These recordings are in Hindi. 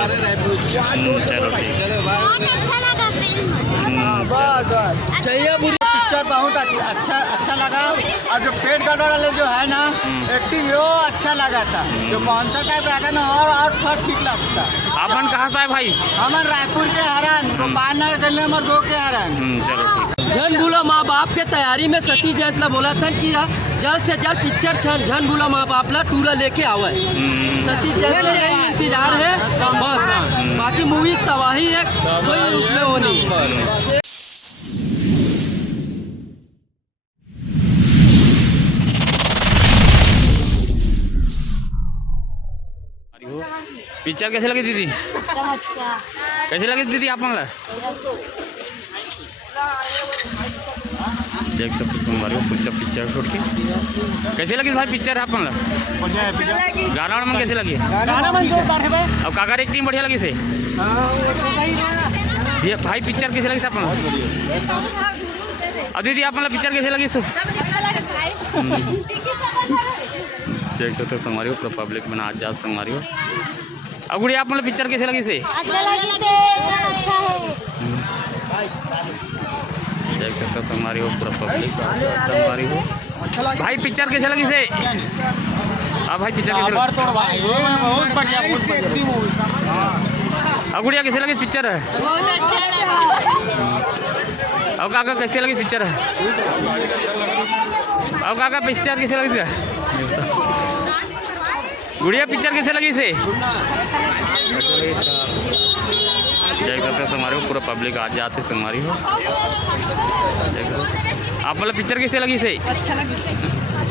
चलो ठीक है। बहुत अच्छा लगा फिल्म। चाहिए बुरी पिक्चर बहुत अच्छा लगा। और जो पेट गड़बड़ वाले जो है ना एक्टिंग वो अच्छा लगा था। जो बाउंसर टाइप रहता ना और थोड़ा ठीक लगता। आपन कहाँ से है भाई? हमन रायपुर के हरान गोपाल नगर गली नंबर 2 के हरान। चलो ठीक है। झन भूला माँ बाप के तैयारी में सती जैन ला बोला था कि जल्द से जल्द पिक्चर झन भूला माँ बाप ला टूरा लेके आवे। सती जैन का यही इंतजार है बस। बाकी मूवी तबाही है, कोई उसमें वो नहीं। पिक्चर कैसे लगी दीदी? कैसे लगी दीदी आप ला? देख सकते तुम्हारे पिक्चर शूट की कैसे लगी भाई पिक्चर आप ला? गाना मन कैसे लगी? अब काका एक टीम बढ़िया लगी से भाई पिक्चर कैसे लगी आप ला? अब दीदी आप ला पिक्चर कैसे लगी सो? देख सकते हो संगवारी हो पब्लिक में आज जा संगवारी हो। अब गुड़ी आप मतलब पिक्चर कैसे लगी से? अच्छा लगी थे, अच्छा है। देख सकते हो संगवारी हो पूरा पब्लिक संगवारी हो। भाई पिक्चर कैसे लगी से? अब भाई पिक्चर कैसे लगी? बहुत बढ़िया अब गुड़िया कैसे लगी पिक्चर है? बहुत अच्छा लगा। अब काका कैसे लगी पिक्चर है? अब काका पिक्चर कैसे लगी? गुड़िया पिक्चर कैसे लगी से? देख सकते हो हमारे को पूरा पब्लिक आज जाते हमारी हो। आप मतलब पिक्चर कैसे लगी से? अच्छा लगी।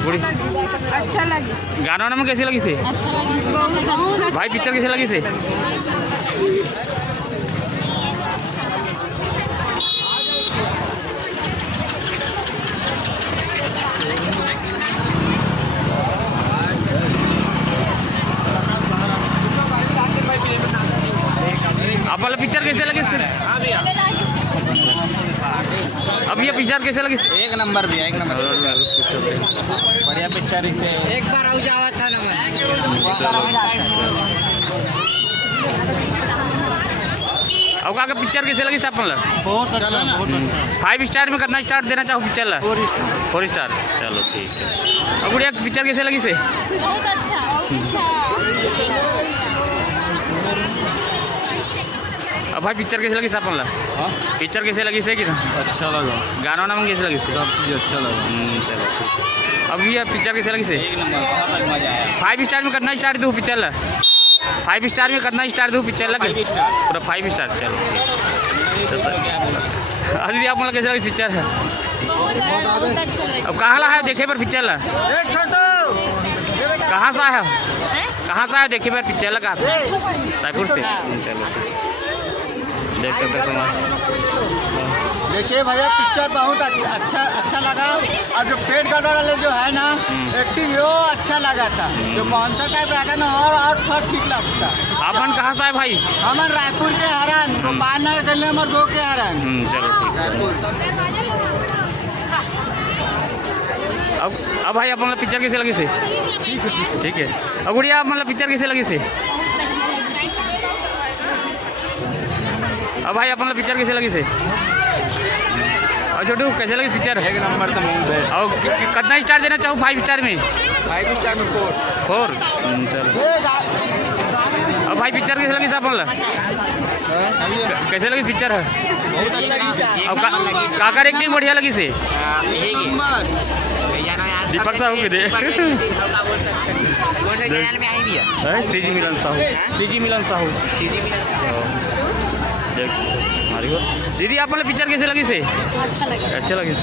गुड़ी अच्छा लगी। गाना वाना में कैसे लगी से? अच्छा लगी। भाई पिक्चर कैसे लगी से? आप वाला पिक्चर कैसे लगे? अब ये पिक्चर कैसे लगी? एक नंबर भी है, एक नंबर बढ़िया पिक्चर इसे एक बार आउ जावा था ना अब का पिक्चर कैसे लगी आप मतलब? बहुत अच्छा ना। 5 स्टार में कितना स्टार देना चाहो पिक्चर ला? 4 स्टार। चलो ठीक है। अब गुड़िया पिक्चर कैसे लगी से? बहुत अच्छा। अब भाई पिक्चर कैसे लगी आप मतलब? पिक्चर कैसे लगी से? अच्छा लगा। गाना नाम कैसे लगी से? सब चीज़ अच्छा लगा। चलो ठीक। अब ये पिक्चर कैसे लगी से? एक नंबर मजा आया। 5 स्टार में कितना स्टार दूँ पिक्चर ला? 5 स्टार में कितना स्टार दूँ पिक्चर लगे? पूरा 5 स्टार। चलो ठीक। अभी आप मतलब कैसे लगी पिक्चर है? बहुत अच्छा लगा। अब कहाँ ला है देखे पर पिक्चर ला? एक छोटो कहाँ से आया? कहाँ से आया देखे पर पिक्चर ला? कहाँ से? रायपुर से। चलो देख सकते हो। देखिए भैया पिक्चर बहुत अच्छा लगा। और जो पेट गड़बड़ वाले जो है ना एक्टिंग वो अच्छा लगा था। जो बाउंसर टाइप रहता ना और थोड़ा ठीक लगता। आपन कहाँ से है भाई? हमन रायपुर के हरान गोपाल नगर गली नंबर 2 के हरान। चलो ठीक है। अब भाई आप मतलब पिक्चर कैसे लगी से? ठीक है। अब गुड़िया आप मतलब पिक्चर कैसे लगी से? अब भाई आप मतलब पिक्चर कैसे लगी से? और छोटू कैसे लगी पिक्चर? एक नंबर तो मूवी बेस्ट। और कितना स्टार देना चाहूँ 5 स्टार में? 5 स्टार में 4। चलो। अब भाई पिक्चर कैसे लगी साहब मतलब? कैसे लगी पिक्चर है? बहुत अच्छा लगी। अब काकर एक्टिंग बढ़िया लगी से? दीपक साहू के दे सीजी मिलन साहू देख हमारी हो। दीदी आप मतलब पिक्चर कैसे लगी से? अच्छा लगी।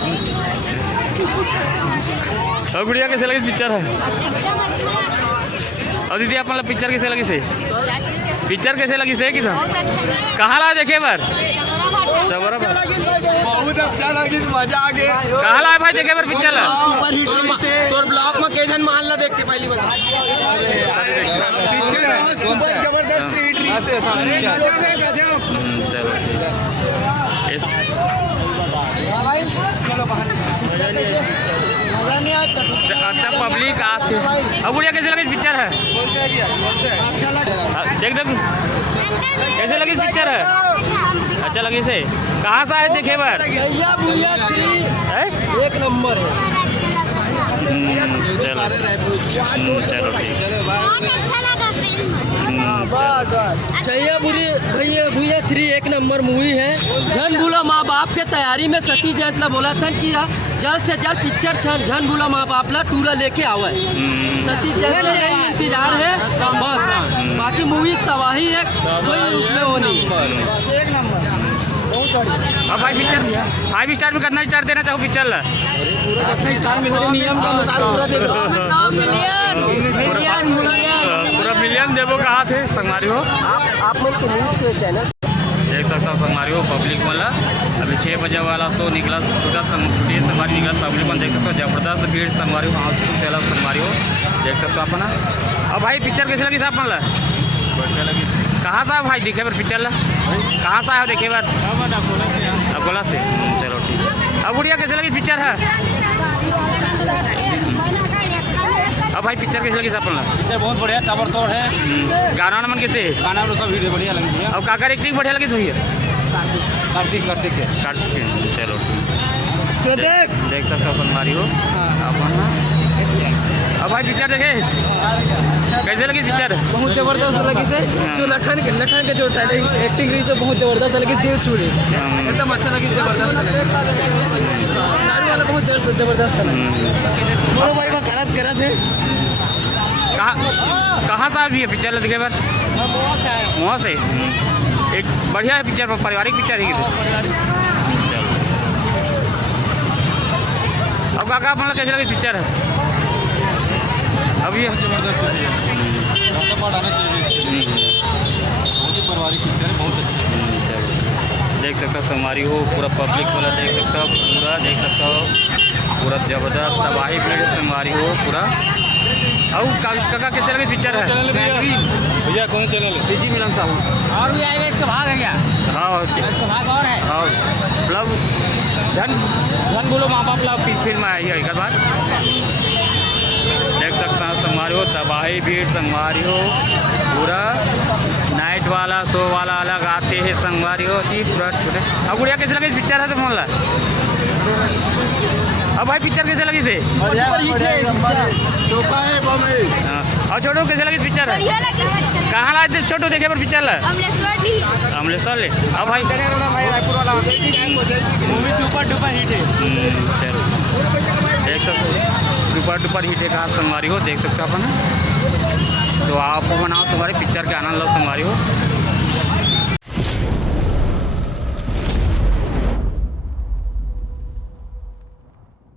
और गुड़िया कैसे लगी पिक्चर है? और दीदी आप मतलब पिक्चर कैसे लगी से? पिक्चर कैसे लगी से? कहाँ ला देखे बार? बहुत अच्छा लगी। मजा आ गया। कहाँ ला भाई देखे बार पिक्चर ला? तोर ब्लॉक में केजन मान ला देख के पहली बता। सुपर जबरदस्त चलो अच्छा पब्लिक आते अब गुड़िया कैसे लगी पिक्चर है देख देख कैसे लगी पिक्चर है अच्छा लगी से कहाँ से आए देखे बार छैया भुइया 3 एक नंबर है। चलो चलो ठीक बहुत अच्छा लगा फिल्म। छैया भुइया 3 एक नंबर मूवी है। झन भूला माँ बाप के तैयारी में सती जैतला बोला था कि जल्द से जल्द पिक्चर झन भूला माँ बाप ला टूरा लेके आवे। सती जैतला इंतजार है बस, बाकी मूवी तबाही है, कोई उसमें वो नहीं है। अब भाई पिक्चर 5 स्टार में कितना स्टार देना चाहो पिक्चर ला पूरा मिलियन देवो कहा थे संगवारी हो आप लोग के न्यूज के चैनल देख सकता हूँ संगवारी हो पब्लिक वाला अभी 6 बजे वाला शो निकला छोटा छुट्टी संगवारी निकला पब्लिक में देख सकते हो जबरदस्त भीड़ संगवारी हो चला संगवारी हो देख सकते हो अपना। अब भाई पिक्चर कैसे लगी साहब मन ला कहाँ से भाई देखे बार पिक्चर ला कहाँ से आए देखे बार अकोला से चलो ठीक है। अब गुड़िया कैसे लगी पिक्चर है अब भाई पिक्चर कैसे लगी अपन ला पिक्चर बहुत बढ़िया ताबड़तोड़ है। गाना मन कैसे गाना सब वीडियो बढ़िया लगी है। अब काकर एक्टिंग बढ़िया लगी तो कार्तिक चलो ठीक देख सकते हो अपन मारी हो अपन अब भाई पिक्चर देखे कैसे लगी पिक्चर बहुत जबरदस्त लगी से जो लखन के जो एक्टिंग रही से बहुत जबरदस्त लगी, दिल छू रही एकदम अच्छा लगी, जबरदस्त वाला बहुत जबरदस्त लगी। दोनों भाई का गलत है। कहाँ से भी है पिक्चर देखे बार वहाँ से एक बढ़िया है पिक्चर पारिवारिक पिक्चर है चलो। अब काका मतलब कैसे लगी पिक्चर है अभी जबरदस्त आना चाहिए, पारिवारिक पिक्चर है बहुत अच्छी। देख सकते हो हमारी हो पूरा पब्लिक वाला देख सकते हो पूरा देख सकते हो पूरा जबरदस्त तबाही भीड़ हमारी हो पूरा। और काका कैसे लगी पिक्चर है भैया कौन चैनल है? सीजी मिलन साहब और भी आएगा, इसका भाग है क्या? हाँ इसका भाग और है हाँ मतलब धन बोलो माँ बाप ला फिल्म आई है एक बार देख सकते हैं संगवारी हो तबाही भीड़ संगवारी हो पूरा नाइट वाला शो वाला अलग आते हैं संगवारी हो जी पूरा छोटे। अब गुड़िया कैसे लगी पिक्चर है तो मोहल्ला अब भाई पिक्चर कैसे लगी से हाँ। और छोटो कैसे लगी पिक्चर है बढ़िया लगी पिक्चर। कहाँ लाए थे छोटो देखे पर पिक्चर ला अमलेश्वर ले अब भाई मूवी सुपर डुपर हिट है। चलो देख सकते हो सुपर डुपर हिट है कहाँ संगवारी हो देख सकते हो अपन तो आप बनाओ तुम्हारे पिक्चर के आनंद लो संगवारी हो।